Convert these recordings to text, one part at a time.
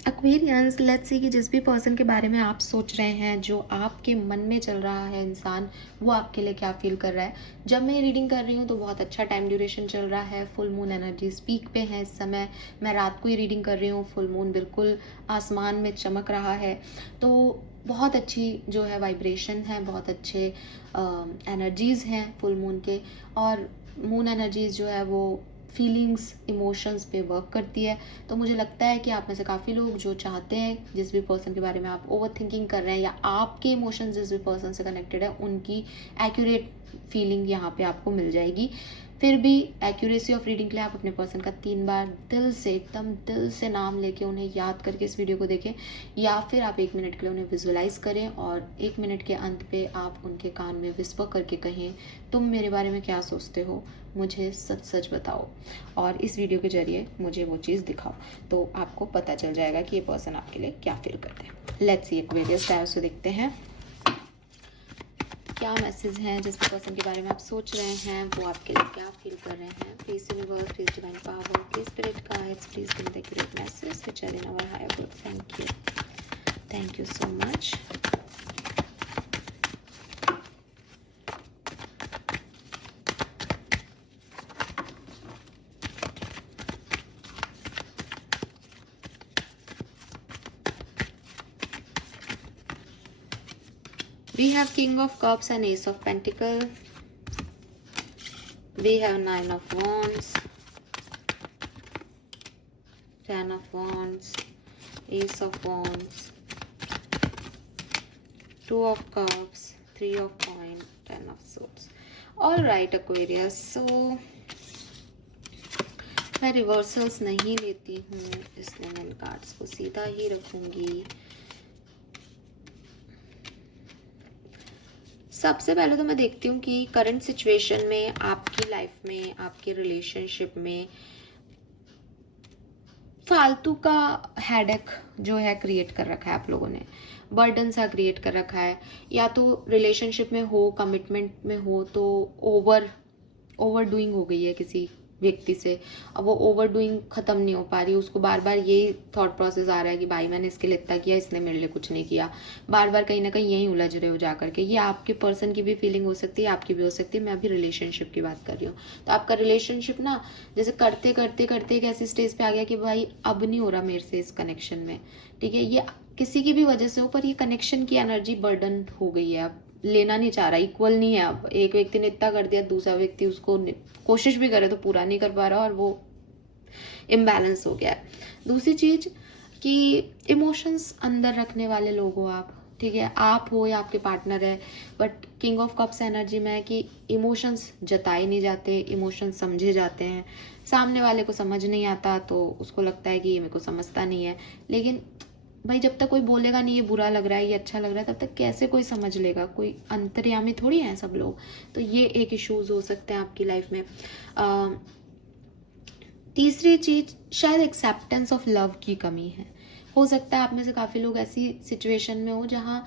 Aquarians, let's see कि जिस भी पर्सन के बारे में आप सोच रहे हैं, जो आपके मन में चल रहा है इंसान, वो आपके लिए क्या फील कर रहा है। जब मैं रीडिंग कर रही हूँ तो बहुत अच्छा टाइम ड्यूरेशन चल रहा है, फुल मून एनर्जी पीक पे है इस समय। मैं रात को ही रीडिंग कर रही हूँ, फुल मून बिल्कुल आसमान में चमक रहा है। तो बहुत अच्छी जो है वाइब्रेशन है, बहुत अच्छे एनर्जीज़ हैं फुल मून के। और मून एनर्जीज़ जो है वो फीलिंग्स, इमोशंस पे वर्क करती है। तो मुझे लगता है कि आप में से काफ़ी लोग जो चाहते हैं, जिस भी पर्सन के बारे में आप ओवर थिंकिंग कर रहे हैं, या आपके इमोशंस जिस भी पर्सन से कनेक्टेड है, उनकी एक्यूरेट फीलिंग यहाँ पे आपको मिल जाएगी। फिर भी एक्यूरेसी ऑफ रीडिंग के लिए आप अपने पर्सन का 3 बार दिल से, एकदम दिल से नाम लेके उन्हें याद करके इस वीडियो को देखें, या फिर आप 1 मिनट के लिए उन्हें विजुअलाइज करें और 1 मिनट के अंत पे आप उनके कान में विस्पर करके कहें, तुम मेरे बारे में क्या सोचते हो, मुझे सच सच बताओ, और इस वीडियो के जरिए मुझे वो चीज़ दिखाओ। तो आपको पता चल जाएगा कि ये पर्सन आपके लिए क्या फील करते हैं। लेट्स सी एक्वेरियस टाइम से देखते हैं क्या मैसेज हैं जिस पर्सन के बारे में आप सोच रहे हैं, वो आपके लिए क्या फील कर रहे हैं। Please universe, please divine power, please spirit guides, please give the accurate message which are in our higher good. Thank you so much. We have King of Cups and Ace of Pentacles. We have 9 of Wands, 10 of Wands, Ace of Wands, 2 of Cups, 3 of Coins, 10 of Swords. All right, Aquarius. So मैं reversals नहीं लेती हूँ, इसलिए मैं इन cards को सीधा ही रखूंगी। सबसे पहले तो मैं देखती हूँ कि करंट सिचुएशन में, आपकी लाइफ में, आपके रिलेशनशिप में फालतू का हेडेक जो है क्रिएट कर रखा है आप लोगों ने, बर्डन सा क्रिएट कर रखा है। या तो रिलेशनशिप में हो, कमिटमेंट में हो, तो ओवर डूइंग हो गई है किसी व्यक्ति से। अब वो ओवर डूइंग खत्म नहीं हो पा रही, उसको बार बार यही थॉट प्रोसेस आ रहा है कि भाई मैंने इसके लिए इतना किया, इसने मेरे लिए कुछ नहीं किया। बार बार कहीं ना कहीं यही उलझ रहे हो जा करके। ये आपके पर्सन की भी फीलिंग हो सकती है, आपकी भी हो सकती है। मैं अभी रिलेशनशिप की बात कर रही हूँ। तो आपका रिलेशनशिप ना जैसे करते करते करते एक ऐसी स्टेज पे आ गया कि भाई अब नहीं हो रहा मेरे से इस कनेक्शन में, ठीक है। ये किसी की भी वजह से हो, पर ये कनेक्शन की एनर्जी बर्डन हो गई है, अब लेना नहीं चाह रहा, इक्वल नहीं है। अब एक व्यक्ति ने इतना कर दिया, दूसरा व्यक्ति उसको कोशिश भी करे तो पूरा नहीं कर पा रहा, और वो इम्बैलेंस हो गया है। दूसरी चीज कि इमोशंस अंदर रखने वाले लोग हो आप, ठीक है, आप हो या आपके पार्टनर है, but king of cups energy में है कि इमोशंस जताए नहीं जाते, इमोशंस समझे जाते हैं। सामने वाले को समझ नहीं आता तो उसको लगता है कि ये मेरे को समझता नहीं है। लेकिन भाई जब तक कोई बोलेगा नहीं ये बुरा लग रहा है, ये अच्छा लग रहा है, तब तक कैसे कोई समझ लेगा? कोई अंतर्यामी थोड़ी है सब लोग। तो ये एक इश्यूज हो सकते हैं आपकी लाइफ में। तीसरी चीज शायद एक्सेप्टेंस ऑफ लव की कमी है। हो सकता है आप में से काफी लोग ऐसी सिचुएशन में हो जहाँ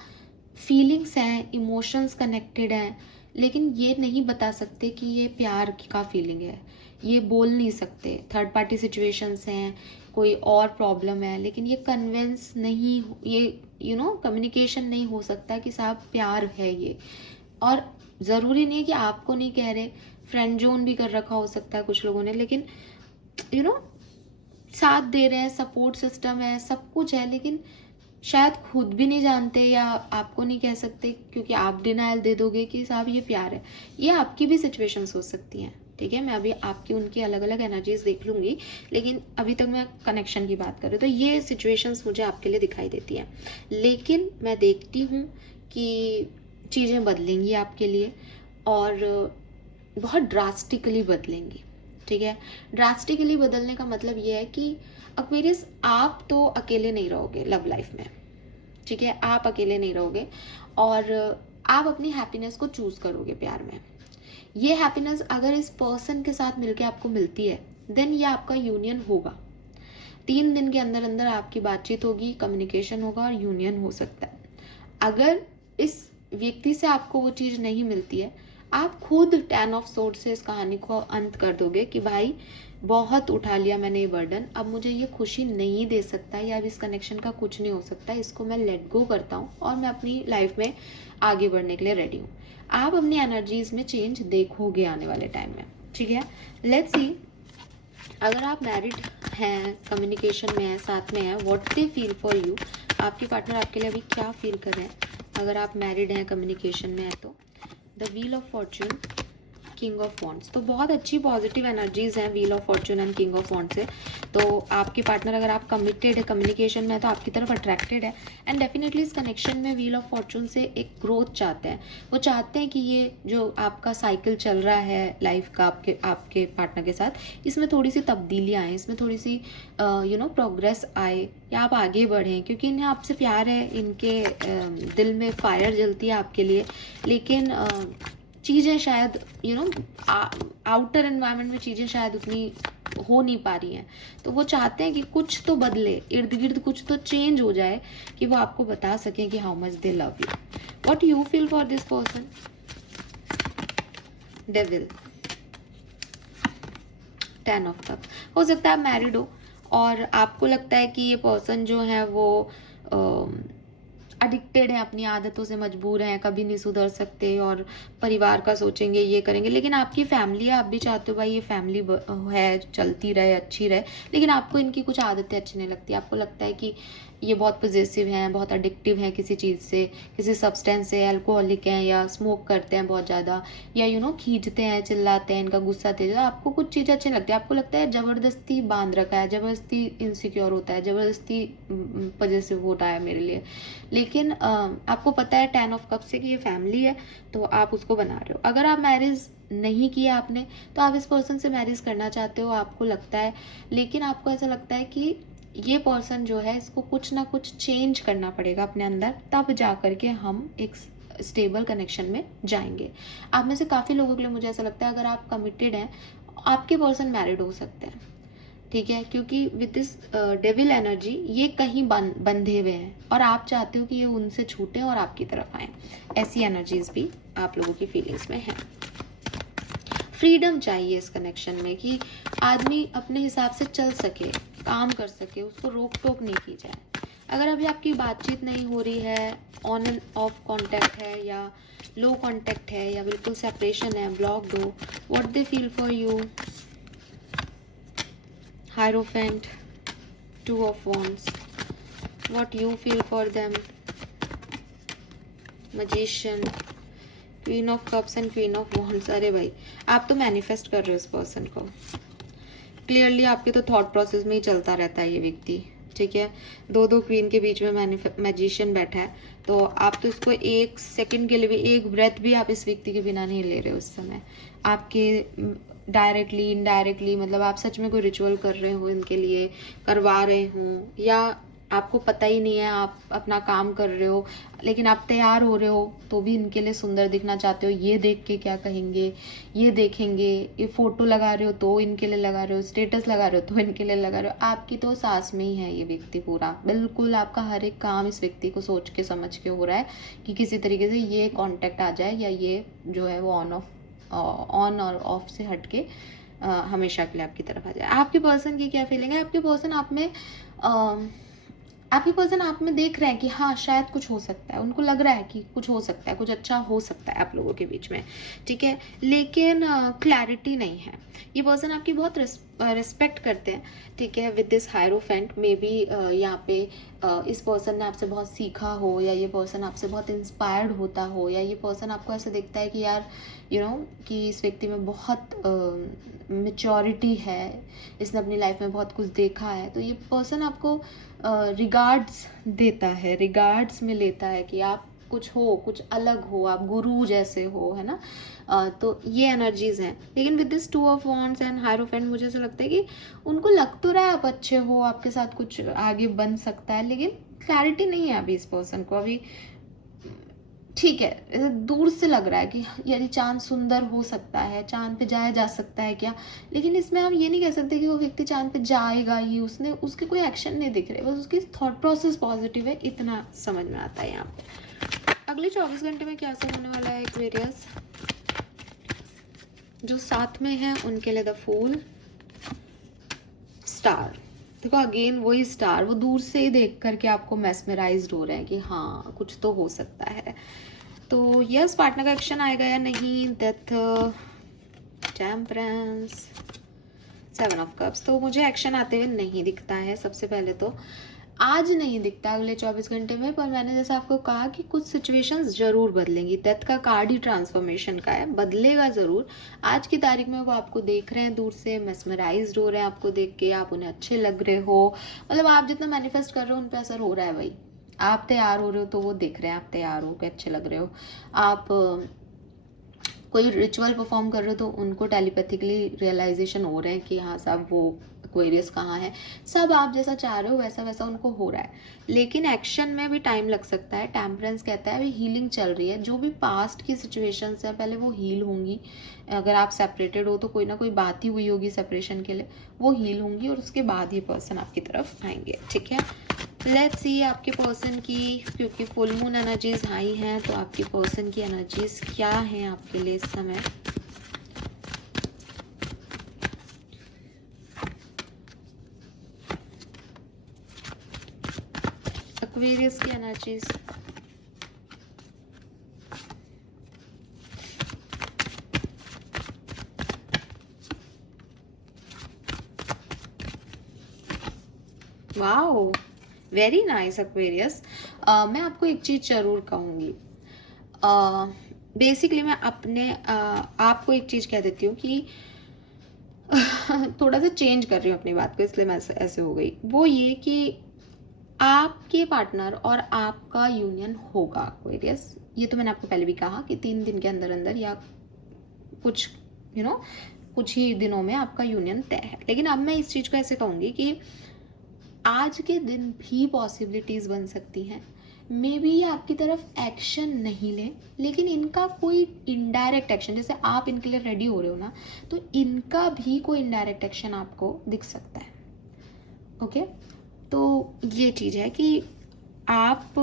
फीलिंग्स हैं, इमोशंस कनेक्टेड हैं, लेकिन ये नहीं बता सकते कि ये प्यार का फीलिंग है, ये बोल नहीं सकते। थर्ड पार्टी सिचुएशंस हैं, कोई और प्रॉब्लम है, लेकिन ये कन्विंस नहीं, ये कम्युनिकेशन नहीं हो सकता कि साहब प्यार है ये। और ज़रूरी नहीं है कि आपको नहीं कह रहे, फ्रेंड जोन भी कर रखा हो सकता है कुछ लोगों ने, लेकिन यू नो साथ दे रहे हैं, सपोर्ट सिस्टम है, सब कुछ है, लेकिन शायद खुद भी नहीं जानते, या आपको नहीं कह सकते क्योंकि आप डिनायल दे दोगे कि साहब ये प्यार है। ये आपकी भी सिचुएशंस हो सकती हैं, ठीक है। मैं अभी आपकी उनकी अलग अलग एनर्जीज देख लूंगी, लेकिन अभी तक मैं कनेक्शन की बात कर रही हूँ। तो ये सिचुएशंस मुझे आपके लिए दिखाई देती हैं, लेकिन मैं देखती हूँ कि चीज़ें बदलेंगी आपके लिए, और बहुत ड्रास्टिकली बदलेंगी, ठीक है। ड्रास्टिकली बदलने का मतलब ये है कि एक्वेरियस आप तो अकेले नहीं रहोगे लव लाइफ में, ठीक है। आप अकेले नहीं रहोगे, और आप अपनी हैप्पीनेस को चूज करोगे प्यार में। ये हैप्पीनेस अगर इस पर्सन के साथ मिलके आपको मिलती है, देन ये आपका यूनियन होगा। 3 दिन के अंदर अंदर आपकी बातचीत होगी, कम्युनिकेशन होगा और यूनियन हो सकता है। अगर इस व्यक्ति से आपको वो चीज नहीं मिलती है, आप खुद 10 ऑफ सोर्ड से इस कहानी को अंत कर दोगे कि भाई बहुत उठा लिया मैंने ये बर्डन, अब मुझे ये खुशी नहीं दे सकता या अब इस कनेक्शन का कुछ नहीं हो सकता, इसको मैं लेट गो करता हूँ और मैं अपनी लाइफ में आगे बढ़ने के लिए रेडी हूँ। आप अपनी एनर्जीज में चेंज देखोगे आने वाले टाइम में, ठीक है। लेट्स सी, अगर आप मैरिड हैं, कम्युनिकेशन में है, साथ में है, what they feel for you, आपके पार्टनर आपके लिए अभी क्या फील कर रहे हैं अगर आप मैरिड हैं, कम्युनिकेशन में है तो। The wheel of Fortune, king of wands, तो बहुत अच्छी पॉजिटिव एनर्जीज हैं wheel of Fortune and king of wands से। तो आपके पार्टनर, अगर आप कमिटेड है, कम्युनिकेशन में है, तो आपकी तरफ अट्रैक्टेड है एंड डेफिनेटली इस कनेक्शन में व्हील ऑफ फॉर्चून से एक ग्रोथ चाहते हैं। वो चाहते हैं कि ये जो आपका साइकिल चल रहा है लाइफ का आपके पार्टनर के साथ, इसमें थोड़ी सी तब्दीलियाँ आए, इसमें थोड़ी सी प्रोग्रेस आए या आप आगे बढ़ें, क्योंकि इन्हें आपसे प्यार है, इनके दिल में फायर जलती है आपके लिए। लेकिन चीज़ें शायद आउटर एनवायरनमेंट में चीज़ें शायद उतनी हो नहीं पा रही हैं, तो वो चाहते हैं कि कुछ तो बदले, इर्द गिर्द कुछ तो चेंज हो जाए कि वो आपको बता सकें कि how much they love you. What you feel for this person? Devil, 10 of cup. हो सकता है आप मैरिड हो और आपको लगता है कि ये पर्सन जो है वो एडिक्टेड है, अपनी आदतों से मजबूर हैं, कभी नहीं सुधर सकते और परिवार का सोचेंगे, ये करेंगे। लेकिन आपकी फैमिली है, आप भी चाहते हो भाई ये फैमिली है, चलती रहे, अच्छी रहे, लेकिन आपको इनकी कुछ आदतें अच्छी नहीं लगती। आपको लगता है कि ये बहुत पॉजेसिव हैं, बहुत एडिक्टिव हैं किसी चीज़ से, किसी सब्सटेंस से, अल्कोहलिक हैं या स्मोक करते हैं बहुत ज़्यादा, या खींचते हैं, चिल्लाते हैं, इनका गुस्सा तेज है। आपको कुछ चीज़ें अच्छी लगती है, आपको लगता है ज़बरदस्ती बांध रखा है, ज़बरदस्ती इनसिक्योर होता है, ज़बरदस्ती पॉजेसिव होता है मेरे लिए। लेकिन आपको पता है 10 ऑफ कप से कि ये फैमिली है, तो आप उसको बना रहे हो। अगर आप मैरिज नहीं किया आपने, तो आप इस पर्सन से मैरिज करना चाहते हो, आपको लगता है, लेकिन आपको ऐसा लगता है कि ये पर्सन जो है, इसको कुछ ना कुछ चेंज करना पड़ेगा अपने अंदर, तब जा करके हम एक स्टेबल कनेक्शन में जाएंगे। आप में से काफ़ी लोगों के लिए मुझे ऐसा लगता है, अगर आप कमिटेड हैं, आपके पर्सन मैरिड हो सकते हैं, ठीक है, क्योंकि विद दिस डेविल एनर्जी ये कहीं बंधे हुए हैं और आप चाहते हो कि ये उनसे छूटे और आपकी तरफ आए। ऐसी एनर्जीज भी आप लोगों की फीलिंग्स में है। फ्रीडम चाहिए इस कनेक्शन में कि आदमी अपने हिसाब से चल सके, काम कर सके, उसको रोक टोक नहीं की जाए। अगर अभी आपकी बातचीत नहीं हो रही है, ऑन एंड ऑफ कांटेक्ट है या लो कांटेक्ट है या बिल्कुल सेपरेशन है, ब्लॉक्ड हो, what they feel for you? Hierophant, 2 of Wands. What you feel for them? Magician, Queen of Cups and Queen of Wands. अरे भाई, आप तो मैनिफेस्ट कर रहे हो इस पर्सन को। क्लियरली आपके तो थॉट प्रोसेस में ही चलता रहता है ये व्यक्ति, ठीक है। दो क्वीन के बीच में मैजिशियन बैठा है, तो आप तो इसको एक सेकंड के लिए भी, एक ब्रेथ भी आप इस व्यक्ति के बिना नहीं ले रहे हो उस समय। आपके डायरेक्टली इनडायरेक्टली, मतलब आप सच में कोई रिचुअल कर रहे हो इनके लिए, करवा रहे हो, या आपको पता ही नहीं है, आप अपना काम कर रहे हो, लेकिन आप तैयार हो रहे हो तो भी इनके लिए सुंदर दिखना चाहते हो। ये देख के क्या कहेंगे, ये देखेंगे, ये फोटो लगा रहे हो तो इनके लिए लगा रहे हो, स्टेटस लगा रहे हो तो इनके लिए लगा रहे हो। आपकी तो सांस में ही है ये व्यक्ति पूरा, बिल्कुल आपका हर एक काम इस व्यक्ति को सोच के समझ के हो रहा है कि किसी तरीके से ये कांटेक्ट आ जाए या ये जो है वो ऑन और ऑफ से हटके हमेशा के लिए आपकी तरफ आ जाए। आपके पर्सन की क्या फीलिंग है? आपके पर्सन आप में देख रहे हैं कि हाँ शायद कुछ हो सकता है, उनको लग रहा है कि कुछ हो सकता है, कुछ अच्छा हो सकता है आप लोगों के बीच में, ठीक है, लेकिन क्लैरिटी नहीं है। ये पर्सन आपकी बहुत रिस्पेक्ट करते हैं, ठीक है। With this hierophant may be यहाँ पे इस पर्सन ने आपसे बहुत सीखा हो, या ये पर्सन आपसे बहुत इंस्पायर्ड होता हो, या ये पर्सन आपको ऐसा दिखता है कि यार कि इस व्यक्ति में बहुत मेच्योरिटी है, इसने अपनी लाइफ में बहुत कुछ देखा है, तो ये पर्सन आपको रिगार्ड्स देता है, रिगार्ड्स में लेता है कि आप कुछ हो, कुछ अलग हो, आप गुरु जैसे हो, है ना। तो ये एनर्जीज हैं। लेकिन with this 2 of wands and hierophant मुझे ऐसा लगता है कि उनको लग तो रहा है आप अच्छे हो, आपके साथ कुछ आगे बन सकता है, लेकिन क्लैरिटी नहीं है अभी इस पर्सन को। अभी ठीक है, दूर से लग रहा है कि यदि चांद सुंदर हो सकता है, चांद पे जाया जा सकता है क्या, लेकिन इसमें हम ये नहीं कह सकते कि वो व्यक्ति चांद पे जाएगा ही, उसके कोई एक्शन नहीं दिख रहे, बस उसकी थॉट प्रोसेस पॉजिटिव है, इतना समझ में आता है यहाँ पे। अगले 24 घंटे में क्या सब होने वाला है एक्वेरियस? जो साथ में है उनके लिए द फूल, स्टार, देखो अगेन वही स्टार, वो दूर से ही देख करके आपको मेस्मराइज्ड हो रहे हैं कि हाँ कुछ तो हो सकता है। तो यस, पार्टनर का एक्शन आएगा या नहीं। डेथ, टेम्परेंस, 7 ऑफ कप्स, तो मुझे एक्शन आते हुए नहीं दिखता है। सबसे पहले तो आज नहीं दिखता, अगले 24 घंटे में, पर मैंने जैसे आपको कहा कि कुछ सिचुएशंस जरूर बदलेंगी। डेथ का कार्ड ही ट्रांसफॉर्मेशन का है, बदलेगा जरूर। आज की तारीख में वो आपको देख रहे हैं दूर से, मेस्मराइज्ड हो रहे हैं आपको देख के, आप उन्हें अच्छे लग रहे हो, मतलब आप जितना मैनिफेस्ट कर रहे हो उन पे असर हो रहा है। भाई आप तैयार हो रहे हो तो वो देख रहे हैं आप तैयार हो के अच्छे लग रहे हो। आप कोई रिचुअल परफॉर्म कर रहे हो तो उनको टेलीपैथिकली रियलाइजेशन हो रहे हैं कि हाँ साहब वो एक्वेरियस कहाँ है। सब आप जैसा चाह रहे हो वैसा वैसा उनको हो रहा है, लेकिन एक्शन में भी टाइम लग सकता है। टेम्परेंस कहता है अभी हीलिंग चल रही है, जो भी पास्ट की सिचुएशंस है पहले वो हील होंगी। अगर आप सेपरेटेड हो तो कोई ना कोई बात ही हुई होगी सेपरेशन के लिए, वो हील होंगी और उसके बाद ये पर्सन आपकी तरफ आएंगे। ठीक है, लेट्स सी आपके पर्सन की, क्योंकि फुल मून एनर्जीज हाई हैं तो आपके पर्सन की एनर्जीज क्या हैं आपके लिए इस समय। एक्वेरियस की energies, wow very nice Aquarius. मैं आपको एक चीज जरूर कहूंगी, बेसिकली मैं अपने आपको एक चीज कह देती हूँ कि थोड़ा सा चेंज कर रही हूँ अपनी बात को, इसलिए मैं ऐसे हो गई। वो ये कि आपके पार्टनर और आपका यूनियन होगा एक्वेरियस, ये तो मैंने आपको पहले भी कहा कि 3 दिन के अंदर अंदर या कुछ कुछ ही दिनों में आपका यूनियन तय है। लेकिन अब मैं इस चीज को ऐसे कहूंगी कि आज के दिन भी पॉसिबिलिटीज बन सकती हैं। मे बी ये आपकी तरफ एक्शन नहीं ले, लेकिन इनका कोई इनडायरेक्ट एक्शन, जैसे आप इनके लिए रेडी हो रहे हो ना, तो इनका भी कोई इनडायरेक्ट एक्शन आपको दिख सकता है। ओके, तो ये चीज है कि आप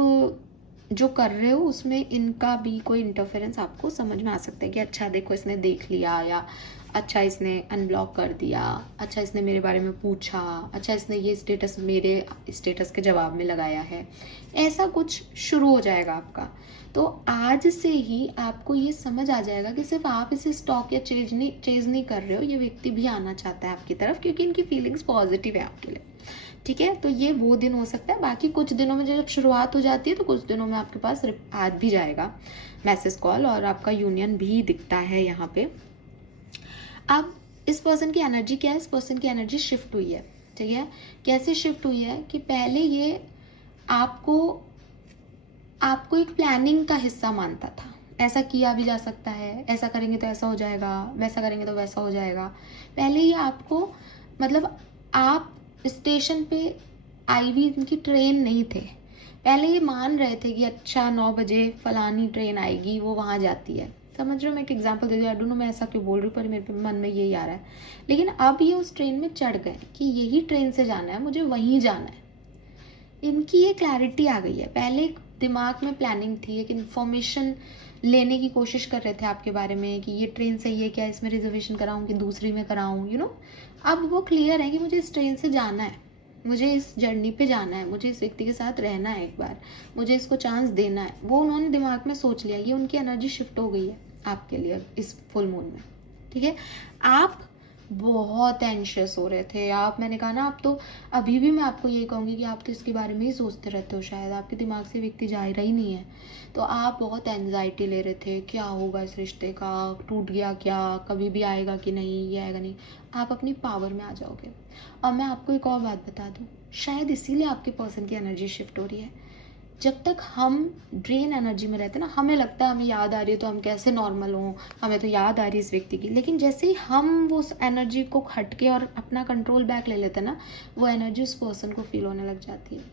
जो कर रहे हो उसमें इनका भी कोई इंटरफेरेंस आपको समझ में आ सकता है कि अच्छा देखो इसने देख लिया, या अच्छा इसने अनब्लॉक कर दिया, अच्छा इसने मेरे बारे में पूछा, अच्छा इसने ये स्टेटस मेरे स्टेटस के जवाब में लगाया है, ऐसा कुछ शुरू हो जाएगा आपका। तो आज से ही आपको ये समझ आ जाएगा कि सिर्फ आप इसे स्टॉक या चेज नहीं कर रहे हो, ये व्यक्ति भी आना चाहता है आपकी तरफ, क्योंकि इनकी फीलिंग्स पॉजिटिव है आपके लिए। ठीक है, तो ये वो दिन हो सकता है। बाकी कुछ दिनों में जब शुरुआत हो जाती है तो कुछ दिनों में आपके पास आ भी जाएगा मैसेज कॉल, और आपका यूनियन भी दिखता है यहाँ पे। अब इस पर्सन की एनर्जी क्या है, इस पर्सन की एनर्जी शिफ्ट हुई है। ठीक है, कैसे शिफ्ट हुई है कि पहले ये आपको एक प्लानिंग का हिस्सा मानता था, ऐसा किया भी जा सकता है, ऐसा करेंगे तो ऐसा हो जाएगा, वैसा करेंगे तो वैसा हो जाएगा। पहले ये आपको, मतलब आप स्टेशन पे आईवी इनकी ट्रेन नहीं थे, पहले ये मान रहे थे कि अच्छा 9 बजे फलानी ट्रेन आएगी, वो वहाँ जाती है। समझ रहे हो, मैं एक एग्जांपल दे दूँ, आई डोंट नो मैं ऐसा क्यों बोल रही हूँ, पर मेरे मन में यही आ रहा है। लेकिन अब ये उस ट्रेन में चढ़ गए कि यही ट्रेन से जाना है, मुझे वहीं जाना है। इनकी ये क्लैरिटी आ गई है। पहले दिमाग में प्लानिंग थी, एक इन्फॉर्मेशन लेने की कोशिश कर रहे थे आपके बारे में कि ये ट्रेन सही है क्या, इसमें रिजर्वेशन कराऊं कि दूसरी में कराऊं, अब वो क्लियर है कि मुझे इस ट्रेन से जाना है, मुझे इस जर्नी पे जाना है, मुझे इस व्यक्ति के साथ रहना है, एक बार मुझे इसको चांस देना है। वो उन्होंने दिमाग में सोच लिया, ये उनकी एनर्जी शिफ्ट हो गई है आपके लिए इस फुल मून में। ठीक है, आप बहुत एंशियस हो रहे थे आप, मैंने कहा ना, आप तो अभी भी मैं आपको ये कहूँगी कि आप तो इसके बारे में ही सोचते रहते हो, शायद आपके दिमाग से व्यक्ति जा रहा ही नहीं है। तो आप बहुत एंजाइटी ले रहे थे, क्या होगा इस रिश्ते का, टूट गया क्या, कभी भी आएगा कि नहीं, ये आएगा नहीं। आप अपनी पावर में आ जाओगे। और मैं आपको एक और बात बता दूँ, शायद इसीलिए आपके पर्सन की एनर्जी शिफ्ट हो रही है। जब तक हम ड्रेन एनर्जी में रहते हैं ना, हमें लगता है हमें याद आ रही है तो हम कैसे नॉर्मल हों, हमें तो याद आ रही है इस व्यक्ति की। लेकिन जैसे ही हम वो एनर्जी को हटके और अपना कंट्रोल बैक ले लेते हैं ना, वो एनर्जी उस पर्सन को फील होने लग जाती है।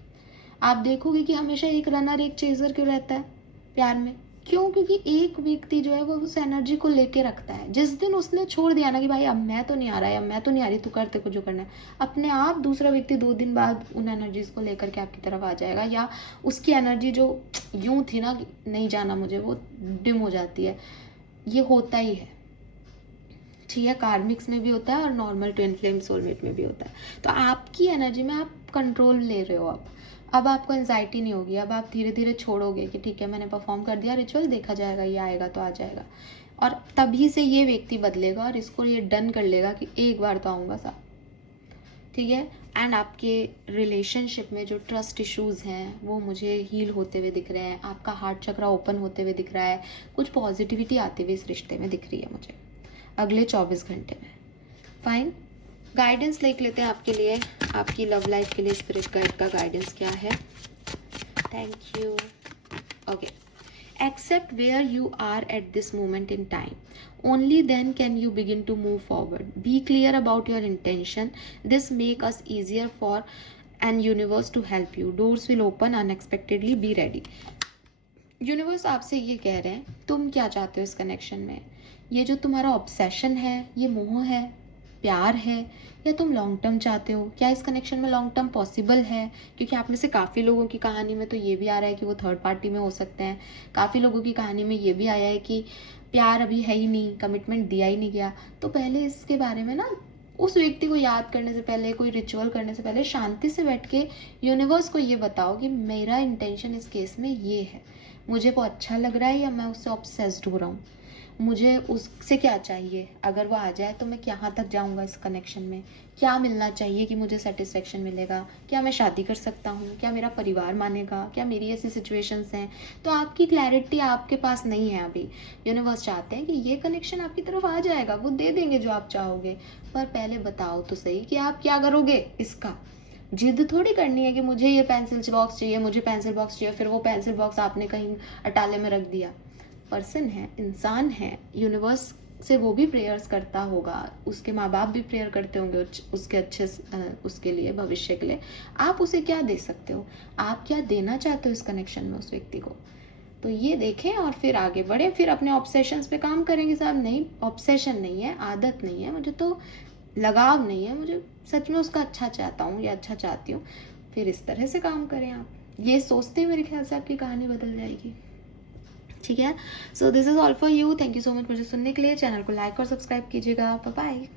आप देखोगे कि हमेशा एक रनर एक चेजर क्यों रहता है प्यार में, क्यों? क्योंकि एक व्यक्ति जो है वो उस एनर्जी को लेके रखता है। जिस दिन उसने छोड़ दिया ना कि भाई अब मैं तो नहीं आ रहा है, अब मैं तो नहीं आ रही, तू करते को जो करना है, अपने आप दूसरा व्यक्ति 2 दिन बाद उन एनर्जीज को लेकर के आपकी तरफ आ जाएगा, या उसकी एनर्जी जो यूं थी ना नहीं जाना मुझे, वो डिम हो जाती है। ये होता ही है। ठीक है, कार्मिक्स में भी होता है और नॉर्मल ट्विन फ्लेम सोलमेट में भी होता है। तो आपकी एनर्जी में आप कंट्रोल ले रहे हो अब आपको एंजाइटी नहीं होगी। अब आप धीरे धीरे छोड़ोगे कि ठीक है, मैंने परफॉर्म कर दिया रिचुअल, देखा जाएगा, ये आएगा तो आ जाएगा। और तभी से ये व्यक्ति बदलेगा और इसको ये डन कर लेगा कि एक बार तो आऊँगा साहब, ठीक है। एंड आपके रिलेशनशिप में जो ट्रस्ट इश्यूज हैं वो मुझे हील होते हुए दिख रहे हैं। आपका हार्ट चक्रा ओपन होते हुए दिख रहा है। कुछ पॉजिटिविटी आते हुए इस रिश्ते में दिख रही है मुझे अगले 24 घंटे में। फाइन, गाइडेंस लिख लेते हैं आपके लिए, आपकी लव लाइफ के लिए स्पिरिट गाइड का गाइडेंस क्या है। Thank you. Okay, accept where you are at this moment in time. Only then can you begin to move forward. Be clear about your intention. This make us easier for an universe to help you. Doors will open unexpectedly. Be ready. Universe आपसे ये कह रहे हैं, तुम क्या चाहते हो इस कनेक्शन में। ये जो तुम्हारा ऑब्सेशन है, ये मोह है, प्यार है, या तुम लॉन्ग टर्म चाहते हो। क्या इस कनेक्शन में लॉन्ग टर्म पॉसिबल है, क्योंकि आप में से काफ़ी लोगों की कहानी में तो ये भी आ रहा है कि वो थर्ड पार्टी में हो सकते हैं। काफ़ी लोगों की कहानी में ये भी आया है कि प्यार अभी है ही नहीं, कमिटमेंट दिया ही नहीं गया। तो पहले इसके बारे में ना उस व्यक्ति को याद करने से पहले, कोई रिचुअल करने से पहले शांति से बैठ के यूनिवर्स को ये बताओ कि मेरा इंटेंशन इस केस में ये है, मुझे वो अच्छा लग रहा है या मैं उससे ऑब्सेस्ड हो रहा हूँ, मुझे उससे क्या चाहिए, अगर वो आ जाए तो मैं कहाँ तक जाऊँगा इस कनेक्शन में, क्या मिलना चाहिए कि मुझे सेटिस्फेक्शन मिलेगा, क्या मैं शादी कर सकता हूँ, क्या मेरा परिवार मानेगा, क्या मेरी ऐसी सिचुएशंस हैं। तो आपकी क्लैरिटी आपके पास नहीं है अभी। यूनिवर्स चाहते हैं कि ये कनेक्शन आपकी तरफ आ जाएगा, वो दे देंगे जो आप चाहोगे, पर पहले बताओ तो सही कि आप क्या करोगे इसका। जिद थोड़ी करनी है कि मुझे ये पेंसिल बॉक्स चाहिए, मुझे पेंसिल बॉक्स चाहिए, फिर वो पेंसिल बॉक्स आपने कहीं अटाले में रख दिया। पर्सन है, इंसान है, यूनिवर्स से वो भी प्रेयर्स करता होगा, उसके माँ बाप भी प्रेयर करते होंगे उसके अच्छे उसके लिए, भविष्य के लिए। आप उसे क्या दे सकते हो, आप क्या देना चाहते हो इस कनेक्शन में उस व्यक्ति को, तो ये देखें और फिर आगे बढ़े। फिर अपने ऑब्सेशंस पे काम करेंगे। साहब नहीं, ऑब्सेशन नहीं है, आदत नहीं है, मुझे तो लगाव नहीं है, मुझे सच में उसका अच्छा चाहता हूँ या अच्छा चाहती हूँ, फिर इस तरह से काम करें। आप ये सोचते मेरे ख्याल से आपकी कहानी बदल जाएगी, ठीक है। So this is all for you. Thank you so much मुझे सुनने के लिए। चैनल को लाइक और सब्सक्राइब कीजिएगा। Bye bye.